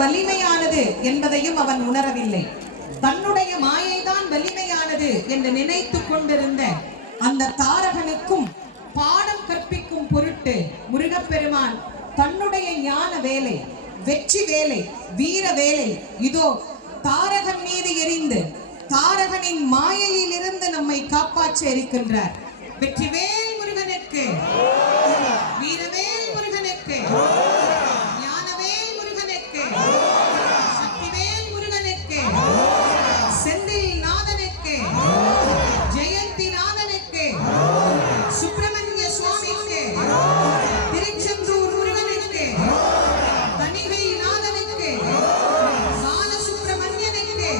வலிமையானது என்பதையும் அவன் உணரவில்லை. தன்னுடைய மாயைதான் வலிமையானது என்று நினைத்துக் கொண்டிருந்த அந்த தாரகனுக்கும் பாடம் கற்பிக்கும் பொருட்டு முருகப்பெருமான் தன்னுடைய ஞான வேலை, வெற்றி வேலை, வீர வேலை இதோ தாரகன் மீது எரிந்து தாரகனின் மாயையில் இருந்து நம்மை காப்பாற்ற இருக்கின்றார். வெற்றிவேல் முருகனுக்கு, வீரவேல் முருகனுக்கு, ஞானவேல் முருகனுக்கு, சக்திவேல் முருகனுக்கு, செந்தில் நாதனுக்கு, ஜெயந்தி நாதனுக்கு, சுப்பிரமணிய சுவாமிக்கு, திருச்செந்தூர் முருகனுக்கு, தணிகை நாதனுக்கு, பாலசுப்பிரமணியனுக்கு,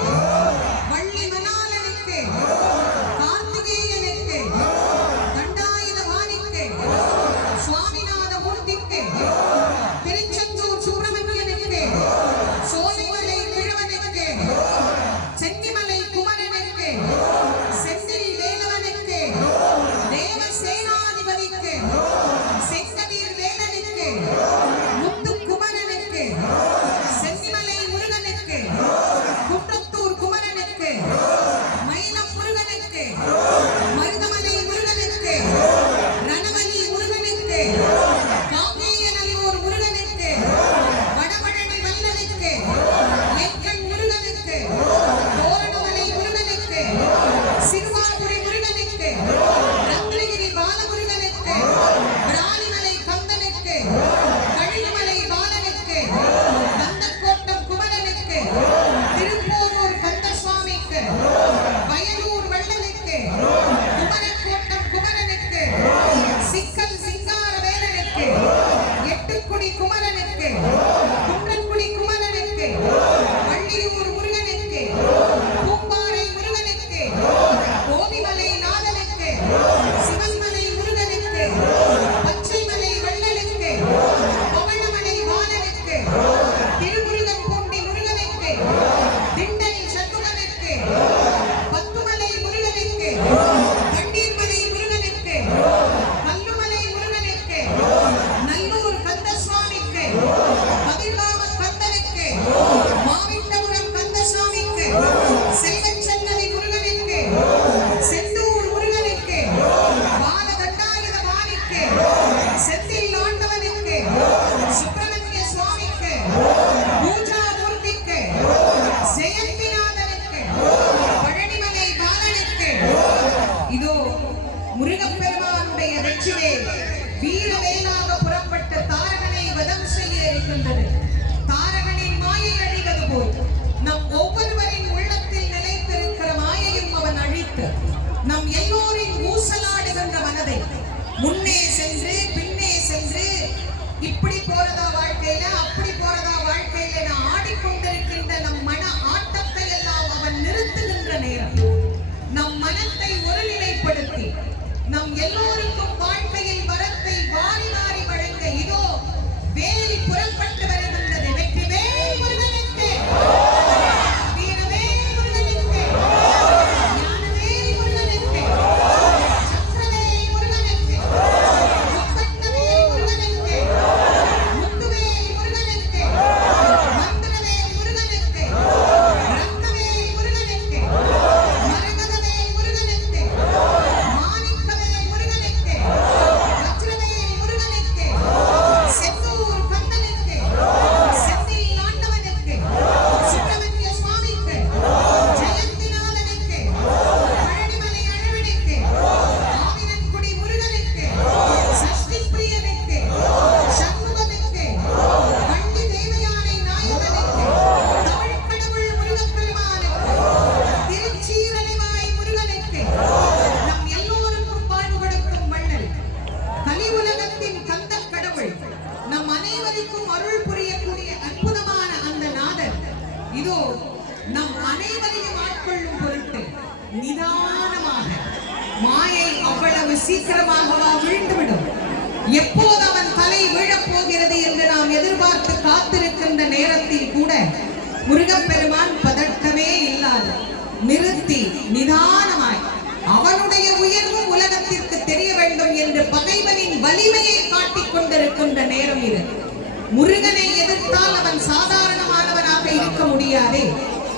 வள்ளி மணாலனுக்கு, கார்த்திகேயனுக்கு, தண்டாயுதபாணிக்கு, சுவாமிநாத மூர்த்திக்கு, திருச்செந்தூர் சுப்பிரமணியனுக்கு, சோலைமலை கிழவனுக்கு, சென்னிமலை குமரனுக்கு, செந்தில் வேலவனுக்கு, தேவசேனாதிபதிக்கு, செங்கதிர் வேலனுக்கு, முத்து குமரனுக்கு, சென்னிமலை முருகனுக்கு, குன்றத்தூர் குமரனுக்கு, மயிலம் முருகனுக்கு, மருதமலை முருகனுக்கு, ரணவலி முருகனுக்கு, காங்கேயநல்லூர் முருகனுக்கு, வடபழனி வல்லனுக்கு, எக்கன் முருகனுக்கு, தோரணமலை முருகனுக்கு, சிறுவாபுரி முருகனுக்கு, ரத்னகிரி பாலமுருகனுக்கு, பிராணிமலை கந்தனுக்கு, கழுகுமலை பாலனுக்கு, கந்தக்கோட்டம் குமரனுக்கு, திருப்போரூர் கந்தசுவாமிக்கு, வயலூர் வள்ளலுக்கு, குமரக்கோட்டம் குமரனுக்கு, சிக்கல் சிங்கார வேலனுக்கு, எட்டுக்குடி குமரனுக்கு, குன்றக்குடி குமரனுக்கு, வள்ளியூர் முருகனுக்கு, பூம்பாறை முருகனுக்கு, கோவிமலை நாதனுக்கு, சிவன்மலை முருகனுக்கு, பச்சைமலை வள்ளலுக்கு, பவளமலை வாணனுக்கு, திருமுருகன் பூண்டி முருகனுக்கு, திண்டல் சண்முகனுக்கு, பத்துமலை முருகனுக்கு, கண்டீர்மலை முருகனுக்கு, கல்லுமலை முருகனுக்கு, நல்லூர் கந்தசுவாமிக்கு, பதிர்காம கந்தனுக்கு, மாவிட்டபுரம் கந்தசுவாமிக்கு, செல்வச்சன்னதி முருகனுக்கு, செந்தூர் முருகனுக்கு, பாலதண்டாயுதபாணிக்கு, செந்தில் ஆண்டவனுக்கு, சுப்பிரமணிய சுவாமிக்கு, பூஜாமூர்த்திக்கு, ஜெயந்திநாதனுக்கு, பழனிமலை பாலனுக்கு இதோ முருகப்பெருமானுடைய வெற்றிலே வீரவேலாக புறப்பட்ட தாரகனை வதம் செய்ய இருக்கின்றது. தாரகனின் மாயை அழிவது போல் நம் ஒவ்வொருவரின் உள்ளத்தில் நிலைத்திருக்கிற மாயையும் அவன் அழித்து நம் எல்லோரின் ஊசலாடுகின்ற மனதை முன்னே சென்று பின்னே சென்று இப்படி போறதா வாழ்க்கையில, அப்படி போறதா வாழ்க்கையில ஆடிக்கொண்டிருக்கின்ற நம் மன ஆட்டத்தை எல்லாம் அவன் நிறுத்துகின்ற நேரம், நம் மனத்தை ஒருநிலைப்படுத்தி நம் எல்லோருக்கும் வாழ்க்கையில் வரத்தை வாரி வாரி வழங்க இதோ வேலி புறப்பட்டு வருகின்றது. வெற்றிவேல் முருகனுக்கு, வீரவேல் முருகனுக்கு, ஞானவேல் முருகனுக்கு, சக்கரவேல் முருகனுக்கு, முப்பட்டவேல் முருகனுக்கு, முத்துவேல் முருகனுக்கு, மந்திரவேல் முருகனுக்கு, ரத்னவேல் முருகனுக்கு, மரகதவேல் முருகனுக்கு, மாணிக்கவேல் முருகனுக்கு, வஜ்ரவேல் முருகனுக்கு, செந்தூர் கந்தனுக்கு, செந்தில் ஆண்டவனுக்கு, சுப்பிரமணிய சுவாமிக்கு, ஜெயந்திநாதனுக்கு, பழனிமலை அழகனுக்கு, ஆவினன்குடி முருகனுக்கு, சஷ்டி பிரியனுக்கு, சண்முகனுக்கு, வண்டி தேவயானை நாயகனுக்கு, தமிழ்க்கடவுள் முருகப்பெருமானுக்கு, திருச்சீரணிவாய் முருகனுக்கு, நம் எல்லோருக்கும் வாழ்வு கொடுக்கும் வள்ளல், கலி உலகத்தின் கந்தக் கடவுள், நம் அனைவருக்கும் அருள் புரியக்கூடிய அற்புதமான அந்த நாதர் இதோ நம் அனைவரையும் ஆட்கொள்ளும் பொருட்டு நிதானமாக, மாயை அவ்வளவு சீக்கிரமாகவா விழுந்துவிடும், எப்போது அவன் தலை விழப் போகிறது என்று நாம் எதிர்பார்த்து காத்திருக்கின்ற நேரத்தில் கூட முருகப்பெருமான் பதட்டமே இல்லாத நிறுத்தி நிதானமாய் அவனுடைய உயர்வும் உலகத்திற்கு தெரிய வேண்டும் என்று பகைவனின் வலிமையை காட்டிக் கொண்டிருக்கின்ற நேரம் இது. முருகனை எதிர்த்தால் அவன் சாதாரணமான முடியாதே.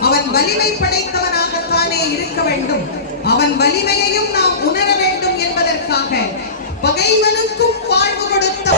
அவன் வலிமை படைத்தவனாகத்தானே இருக்க வேண்டும். அவன் வலிமையையும் நாம் உணர வேண்டும் என்பதற்காக பகைவனுக்கும் வாழ்வு கொடுத்த